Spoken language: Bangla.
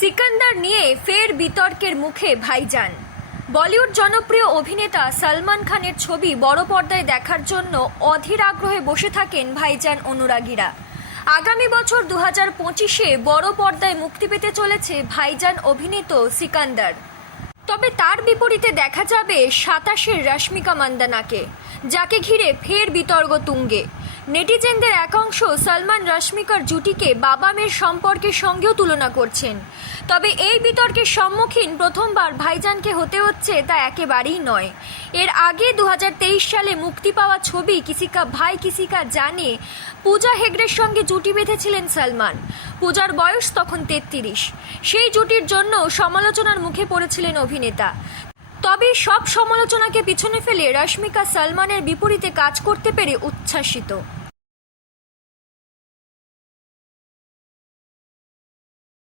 সিকান্দার নিয়ে ফের বিতর্কের মুখে ভাইজান। বলিউড জনপ্রিয় অভিনেতা সলমান খানের ছবি বড় পর্দায় দেখার জন্য অধীর আগ্রহে বসে থাকেন ভাইজান অনুরাগীরা। আগামী বছর 2025-এ বড় পর্দায় মুক্তি পেতে চলেছে ভাইজান অভিনীত সিকান্দার। তবে তার বিপরীতে দেখা যাবে 27-এর রশ্মিকা মান্দানাকে, যাকে ঘিরে ফের বিতর্ক তুঙ্গে। নেটিজেনদের একাংশ সলমান রশ্মিকার জুটিকে বাবা মেয়ের সম্পর্কের সঙ্গেও তুলনা করছেন। তবে এই বিতর্কের সম্মুখীন প্রথমবার ভাইজানকে হতে হচ্ছে তা একেবারেই নয়। এর আগে 2023 সালে মুক্তি পাওয়া ছবি কিসি কা ভাই কিসি কা জানে পূজা হেগড়ের সঙ্গে জুটি বেঁধেছিলেন সলমান। পূজার বয়স তখন 33। সেই জুটির জন্য সমালোচনার মুখে পড়েছিলেন অভিনেতা। তবে সব সমালোচনাকে পিছনে ফেলে রশ্মিকা সলমানের বিপরীতে কাজ করতে পেরে উচ্ছ্বাসিত।